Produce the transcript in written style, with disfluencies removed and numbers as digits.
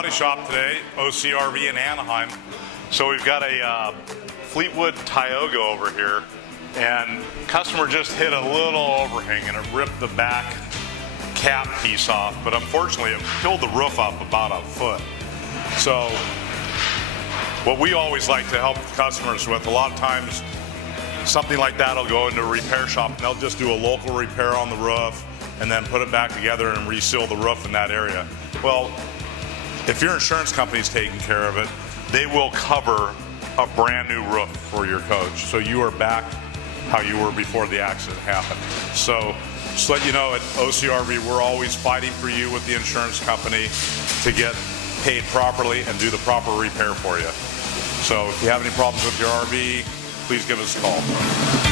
body shop today, OCRV in Anaheim. So we've got a Fleetwood Tioga over here, and customer just hit a little overhang and it ripped the back cap piece off, but unfortunately it peeled the roof up about a foot. So what we always like to help customers with, a lot of times something like that will go into a repair shop and they'll just do a local repair on the roof and then put it back together and reseal the roof in that area. Well, if your insurance company is taking care of it, they will cover a brand new roof for your coach. So you are back how you were before the accident happened. So just let you know, at OCRV, we're always fighting for you with the insurance company to get paid properly and do the proper repair for you. So if you have any problems with your RV, please give us a call.